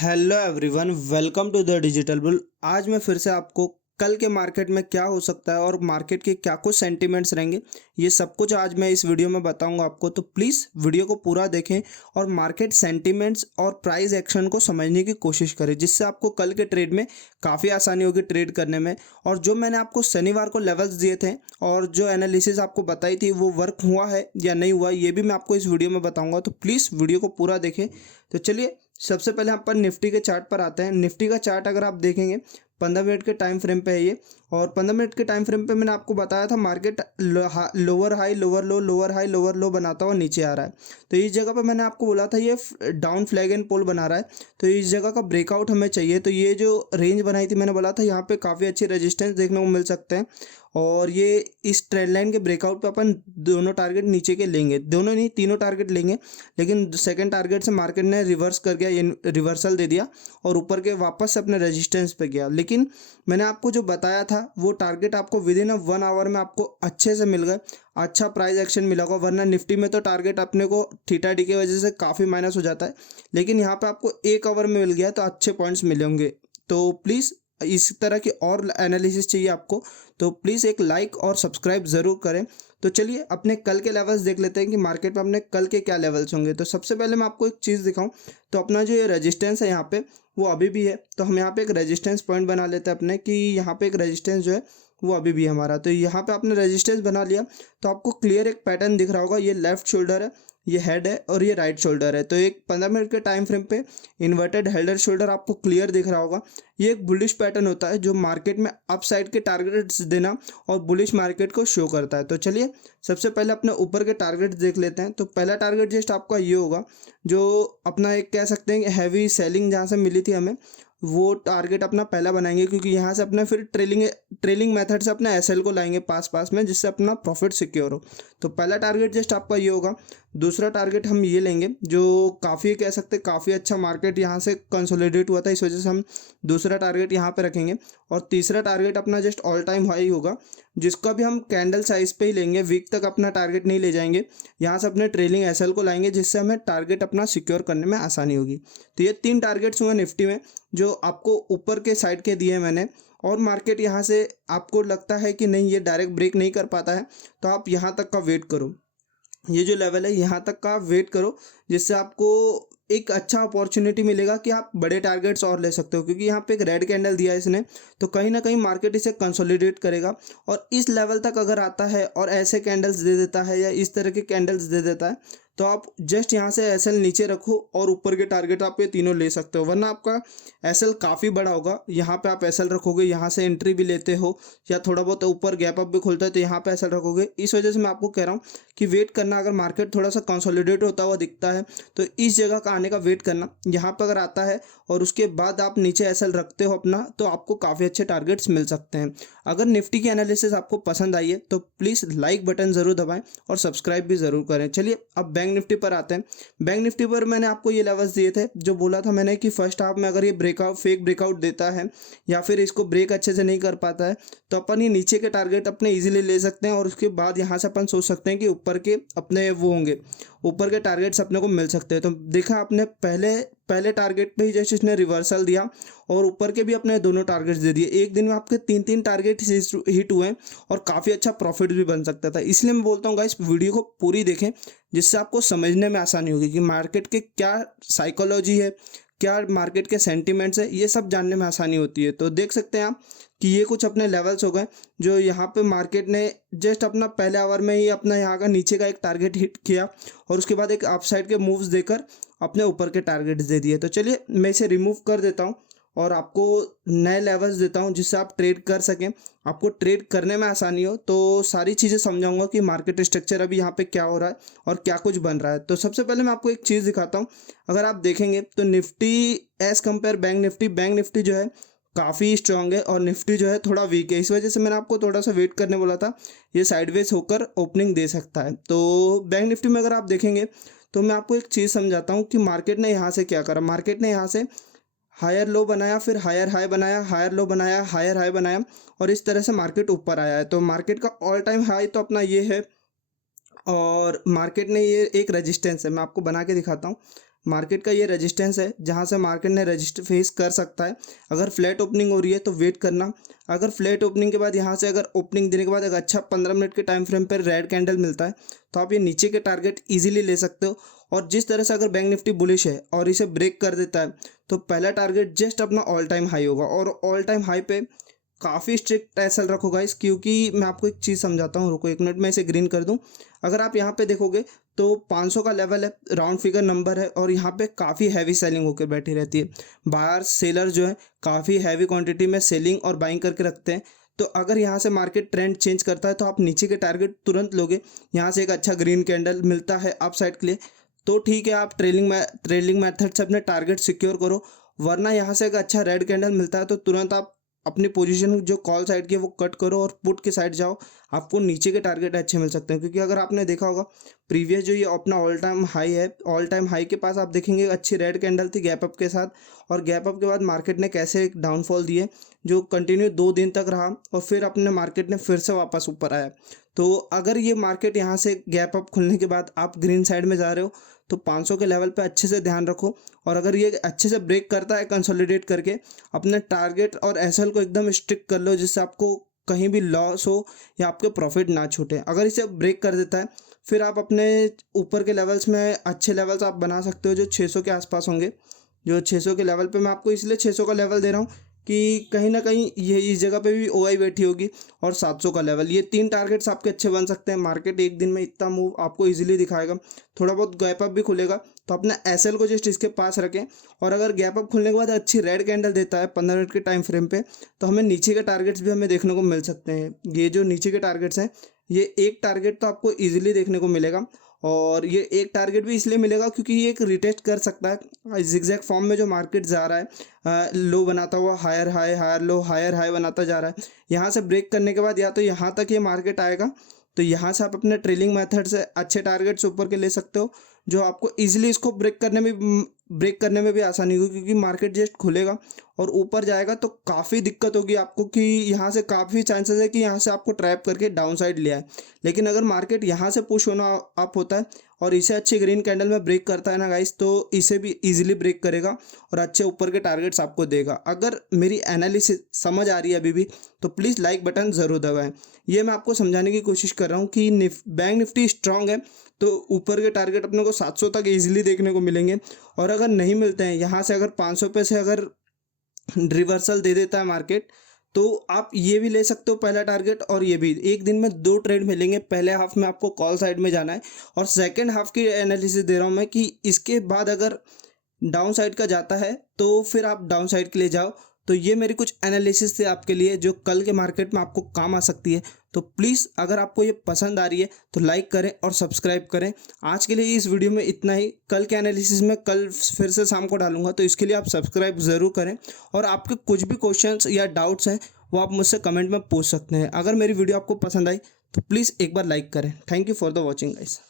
Hello everyone, welcome to the digital bull. आज मैं फिर से आपको कल के मार्केट में क्या हो सकता है और मार्केट के क्या कुछ सेंटिमेंट्स रहेंगे, ये सब कुछ आज मैं इस वीडियो में बताऊंगा आपको। तो प्लीज़ वीडियो को पूरा देखें और मार्केट सेंटिमेंट्स और प्राइस एक्शन को समझने की कोशिश करें, जिससे आपको कल के ट्रेड में काफ़ी आसानी होगी ट्रेड करने में। और जो मैंने आपको शनिवार को लेवल्स दिए थे और जो एनालिसिस आपको बताई थी वो वर्क हुआ है या नहीं हुआ, ये भी मैं आपको इस वीडियो में बताऊँगा। तो प्लीज़ वीडियो को पूरा देखें। तो चलिए सबसे पहले हम पर निफ्टी के चार्ट पर आते हैं। निफ्टी का चार्ट अगर आप देखेंगे 15 मिनट के टाइम फ्रेम पे है ये। और 15 मिनट के टाइम फ्रेम पे मैंने आपको बताया था मार्केट लोअर हाई लोअर लो, लोअर हाई लोअर लो बनाता हुआ नीचे आ रहा है। तो इस जगह पे मैंने आपको बोला था ये डाउन फ्लैग एंड पोल बना रहा है, तो इस जगह का ब्रेकआउट हमें चाहिए। तो ये जो रेंज बनाई थी मैंने बोला था यहाँ पे काफ़ी अच्छी रेजिस्टेंस देखने को मिल सकते हैं। और ये इस ट्रेंड लाइन के ब्रेकआउट पे अपन दोनों टारगेट नीचे के लेंगे, दोनों नहीं तीनों टारगेट लेंगे। लेकिन सेकंड टारगेट से मार्केट ने रिवर्स कर गया, ये रिवर्सल दे दिया और ऊपर के वापस से अपने रेजिस्टेंस पे गया। लेकिन मैंने आपको जो बताया था वो टारगेट आपको विद इन 1 आवर में आपको अच्छे से मिल गए, अच्छा प्राइस एक्शन मिला होगा। वरना निफ्टी में तो टारगेट अपने को थीटा डी की वजह से काफ़ी माइनस हो जाता है, लेकिन यहाँ पे आपको 1 आवर में मिल गया तो अच्छे पॉइंट्स मिले होंगे। तो प्लीज़ इस तरह की और एनालिसिस चाहिए आपको तो प्लीज़ एक लाइक और सब्सक्राइब ज़रूर करें। तो चलिए अपने कल के लेवल्स देख लेते हैं कि मार्केट में अपने कल के क्या लेवल्स होंगे। तो सबसे पहले मैं आपको एक चीज़ दिखाऊं, तो अपना जो ये रेजिस्टेंस है यहाँ पे वो अभी भी है। तो हम यहाँ पे एक रेजिस्टेंस पॉइंट बना लेते हैं अपने कि यहाँ पे एक रेजिस्टेंस जो है वो अभी भी है हमारा। तो यहाँ पे आपने रेजिस्टेंस बना लिया तो आपको क्लियर एक पैटर्न दिख रहा होगा। ये लेफ्ट शोल्डर है, ये हेड है और ये राइट शोल्डर है। तो एक 15 मिनट के टाइम फ्रेम पे इन्वर्टेड हेल्डर शोल्डर आपको क्लियर दिख रहा होगा। ये एक बुलिश पैटर्न होता है जो मार्केट में अप साइड के टारगेट्स देना और बुलिश मार्केट को शो करता है। तो चलिए सबसे पहले अपने ऊपर के टारगेट्स देख लेते हैं। तो पहला टारगेट जस्ट आपका ये होगा, जो अपना एक कह सकते हैं हैवी सेलिंग जहाँ से मिली थी हमें, वो टारगेट अपना पहला बनाएंगे, क्योंकि यहाँ से अपना फिर ट्रेलिंग मेथड से अपना एसएल को लाएंगे पास पास में, जिससे अपना प्रॉफिट सिक्योर हो। तो पहला टारगेट जस्ट आपका ये होगा। दूसरा टारगेट हम ये लेंगे, जो काफ़ी कह सकते हैं काफ़ी अच्छा मार्केट यहाँ से कंसोलिडेट हुआ था, इस वजह से हम दूसरा टारगेट यहाँ पे रखेंगे। और तीसरा टारगेट अपना जस्ट ऑल टाइम हाई होगा, जिसका भी हम कैंडल साइज पे ही लेंगे, वीक तक अपना टारगेट नहीं ले जाएंगे। यहाँ से अपने ट्रेलिंग एसएल को लाएंगे, जिससे हमें टारगेट अपना सिक्योर करने में आसानी होगी। तो ये 3 टारगेट्स हुए निफ्टी में जो आपको ऊपर के साइड के दिए मैंने। और मार्केट यहाँ से आपको लगता है कि नहीं ये डायरेक्ट ब्रेक नहीं कर पाता है, तो आप यहाँ तक का वेट करो, ये जो लेवल है यहाँ तक का वेट करो, जिससे आपको एक अच्छा अपॉर्चुनिटी मिलेगा कि आप बड़े टारगेट्स और ले सकते हो। क्योंकि यहाँ पे एक रेड कैंडल दिया है इसने, तो कहीं ना कहीं मार्केट इसे कंसोलिडेट करेगा। और इस लेवल तक अगर आता है और ऐसे कैंडल्स दे देता है या इस तरह के कैंडल्स दे देता है, तो आप जस्ट यहाँ से एसएल नीचे रखो और ऊपर के टारगेट आप ये तीनों ले सकते हो। वरना आपका एसएल काफ़ी बड़ा होगा, यहाँ पे आप एसएल रखोगे, यहाँ से एंट्री भी लेते हो या थोड़ा बहुत ऊपर गैप अप भी खुलता है तो यहाँ पे एसएल रखोगे। इस वजह से मैं आपको कह रहा हूँ कि वेट करना, अगर मार्केट थोड़ा सा कंसोलिडेट होता हुआ दिखता है तो इस जगह का आने का वेट करना। यहाँ पर अगर आता है और उसके बाद आप नीचे एसएल रखते हो अपना, तो आपको काफ़ी अच्छे टारगेट्स मिल सकते हैं। अगर निफ्टी की एनालिसिस आपको पसंद आई है तो प्लीज़ लाइक बटन ज़रूर दबाएं और सब्सक्राइब भी ज़रूर करें। चलिए अब बैंक निफ्टी पर आते हैं। बैंक निफ्टी पर मैंने आपको ये लेवल्स दिए थे, जो बोला था मैंने कि फर्स्ट हाफ में अगर ये ब्रेकआउट फेक ब्रेकआउट देता है या फिर इसको ब्रेक अच्छे से नहीं कर पाता है, तो अपन ये नीचे के टारगेट अपने इजीली ले सकते हैं। और उसके बाद यहाँ से अपन सोच सकते हैं कि ऊपर के अपने वो होंगे, ऊपर के टारगेट्स अपने को मिल सकते हैं। तो देखा आपने पहले पहले टारगेट पे ही जैसे इसने रिवर्सल दिया और ऊपर के भी अपने दोनों टारगेट्स दे दिए। एक दिन में आपके 3 टारगेट हिट हुए और काफ़ी अच्छा प्रॉफिट भी बन सकता था। इसलिए मैं बोलता हूँ गाइस वीडियो को पूरी देखें, जिससे आपको समझने में आसानी होगी कि मार्केट के क्या साइकोलॉजी है, क्या मार्केट के सेंटिमेंट्स है, ये सब जानने में आसानी होती है। तो देख सकते हैं आप कि ये कुछ अपने लेवल्स हो गए, जो यहाँ पे मार्केट ने जस्ट अपना पहले आवर में ही अपना यहाँ का नीचे का एक टारगेट हिट किया और उसके बाद एक अपसाइड के मूव्स देकर अपने ऊपर के टारगेट्स दे दिए। तो चलिए मैं इसे रिमूव कर देता हूँ और आपको नए लेवल्स देता हूँ, जिससे आप ट्रेड कर सकें, आपको ट्रेड करने में आसानी हो। तो सारी चीज़ें समझाऊंगा कि मार्केट स्ट्रक्चर अभी यहाँ पे क्या हो रहा है और क्या कुछ बन रहा है। तो सबसे पहले मैं आपको एक चीज़ दिखाता हूँ। अगर आप देखेंगे तो Nifty as compare bank Nifty जो है काफ़ी स्ट्रांग है और निफ्टी जो है थोड़ा वीक है। इस वजह से मैंने आपको थोड़ा सा वेट करने बोला था, ये साइडवेज होकर ओपनिंग दे सकता है। तो बैंक निफ्टी में अगर आप देखेंगे तो मैं आपको एक चीज़ समझाता हूँ कि मार्केट ने यहाँ से क्या करा। मार्केट ने यहाँ से हायर लो बनाया, फिर हायर हाई बनाया, हायर लो बनाया, हायर हाई बनाया और इस तरह से मार्केट ऊपर आया है। तो मार्केट का ऑल टाइम हाई तो अपना ये है और मार्केट ने ये एक रेजिस्टेंस है, मैं आपको बना के दिखाता हूँ। मार्केट का ये रेजिस्टेंस है जहाँ से मार्केट ने रजिस्टर फेस कर सकता है। अगर फ्लैट ओपनिंग हो रही है तो वेट करना। अगर फ्लैट ओपनिंग के बाद यहाँ से अगर ओपनिंग देने के बाद अगर अच्छा 15 मिनट के टाइम फ्रेम पर रेड कैंडल मिलता है तो आप ये नीचे के टारगेट ईजिली ले सकते हो। और जिस तरह से अगर बैंक निफ्टी बुलिश है और इसे ब्रेक कर देता है तो पहला टारगेट जस्ट अपना ऑल टाइम हाई होगा, और ऑल टाइम हाई पे काफ़ी स्ट्रिक्ट एसएल रखो गाइस, क्योंकि मैं आपको एक चीज़ समझाता हूँ। रुको 1 मिनट में इसे ग्रीन कर दूँ। अगर आप यहाँ पे देखोगे तो 500 का लेवल है, राउंड फिगर नंबर है, और यहाँ पे काफ़ी हैवी सेलिंग होकर बैठी रहती है। बायर सेलर जो है काफ़ी हैवी क्वांटिटी में सेलिंग और बाइंग करके रखते हैं। तो अगर यहाँ से मार्केट ट्रेंड चेंज करता है तो आप नीचे के टारगेट तुरंत लोगे। यहाँ से एक अच्छा ग्रीन कैंडल मिलता है अप साइड के लिए तो ठीक है, आप ट्रेलिंग मेथड से अपने टारगेट सिक्योर करो। वरना यहाँ से एक अच्छा रेड कैंडल मिलता है तो तुरंत आप अपनी पोजीशन जो कॉल साइड की है वो कट करो और पुट की साइड जाओ। आपको नीचे के टारगेट अच्छे मिल सकते हैं, क्योंकि अगर आपने देखा होगा प्रीवियस जो ये अपना ऑल टाइम हाई है, ऑल टाइम हाई के पास आप देखेंगे अच्छी रेड कैंडल थी गैप अप के साथ, और गैप अप के बाद मार्केट ने कैसे एक डाउनफॉल दिए जो कंटिन्यू 2 दिन तक रहा, और फिर अपने मार्केट ने फिर से वापस ऊपर आया। तो अगर ये मार्केट यहाँ से गैप अप खुलने के बाद आप ग्रीन साइड में जा रहे हो तो 500 के लेवल पे अच्छे से ध्यान रखो। और अगर ये अच्छे से ब्रेक करता है कंसोलिडेट करके, अपने टारगेट और एसएल को एकदम स्ट्रिक्ट कर लो जिससे आपको कहीं भी लॉस हो या आपके प्रॉफिट ना छूटे। अगर इसे ब्रेक कर देता है फिर आप अपने ऊपर के लेवल्स में अच्छे लेवल्स आप बना सकते हो जो 600 के आसपास होंगे। जो 600 के लेवल पे मैं आपको इसलिए 600 का लेवल दे रहा हूँ कि कहीं ना कहीं ये इस जगह पे भी ओआई बैठी होगी, और 700 का लेवल, ये 3 टारगेट्स आपके अच्छे बन सकते हैं। मार्केट एक दिन में इतना मूव आपको इजीली दिखाएगा, थोड़ा बहुत गैप अप भी खुलेगा तो अपना एसएल को जस्ट इसके पास रखें। और अगर गैप अप खुलने के बाद अच्छी रेड कैंडल देता है 15 मिनट के टाइम फ्रेम पे तो हमें नीचे के टारगेट्स भी हमें देखने को मिल सकते हैं। ये जो नीचे के टारगेट्स हैं, ये एक टारगेट तो आपको ईजिली देखने को मिलेगा, और ये एक टारगेट भी इसलिए मिलेगा क्योंकि ये एक रिटेस्ट कर सकता है जिगजैग फॉर्म में जो मार्केट जा रहा है, लो बनाता हुआ higher high higher low higher high बनाता जा रहा है। यहाँ से ब्रेक करने के बाद या तो यहाँ तक ये मार्केट आएगा तो यहाँ से आप अपने ट्रेलिंग मेथड से अच्छे टारगेट्स ऊपर के ले सकते हो, जो आपको इजीली इसको ब्रेक करने में भी आसानी होगी, क्योंकि मार्केट जस्ट खुलेगा और ऊपर जाएगा तो काफ़ी दिक्कत होगी आपको कि यहाँ से काफ़ी चांसेस है कि यहाँ से आपको ट्रैप करके डाउन साइड ले आए। लेकिन अगर मार्केट यहाँ से पुश होना अप होता है और इसे अच्छी ग्रीन कैंडल में ब्रेक करता है ना गाइस, तो इसे भी इजीली ब्रेक करेगा और अच्छे ऊपर के टारगेट्स आपको देगा। अगर मेरी एनालिसिस समझ आ रही है अभी भी तो प्लीज़ लाइक बटन ज़रूर दबाएं। ये मैं आपको समझाने की कोशिश कर रहा हूँ कि बैंक निफ्टी स्ट्रांग है तो ऊपर के टारगेट अपने को 700 तक इजीली देखने को मिलेंगे। और अगर नहीं मिलते हैं यहाँ से, अगर 500 पे से अगर रिवर्सल दे देता है मार्केट तो आप ये भी ले सकते हो पहला टारगेट, और ये भी एक दिन में 2 ट्रेड मिलेंगे। पहले हाफ में आपको कॉल साइड में जाना है, और सेकंड हाफ की एनालिसिस दे रहा हूँ मैं कि इसके बाद अगर डाउन साइड का जाता है तो फिर आप डाउन साइड के लिए जाओ। तो ये मेरी कुछ एनालिसिस थे आपके लिए जो कल के मार्केट में आपको काम आ सकती है। तो प्लीज़ अगर आपको ये पसंद आ रही है तो लाइक करें और सब्सक्राइब करें। आज के लिए इस वीडियो में इतना ही। कल के एनालिसिस में कल फिर से शाम को डालूंगा, तो इसके लिए आप सब्सक्राइब ज़रूर करें। और आपके कुछ भी क्वेश्चंस या डाउट्स हैं वो आप मुझसे कमेंट में पूछ सकते हैं। अगर मेरी वीडियो आपको पसंद आई तो प्लीज़ एक बार लाइक करें। Thank you for the watching guys.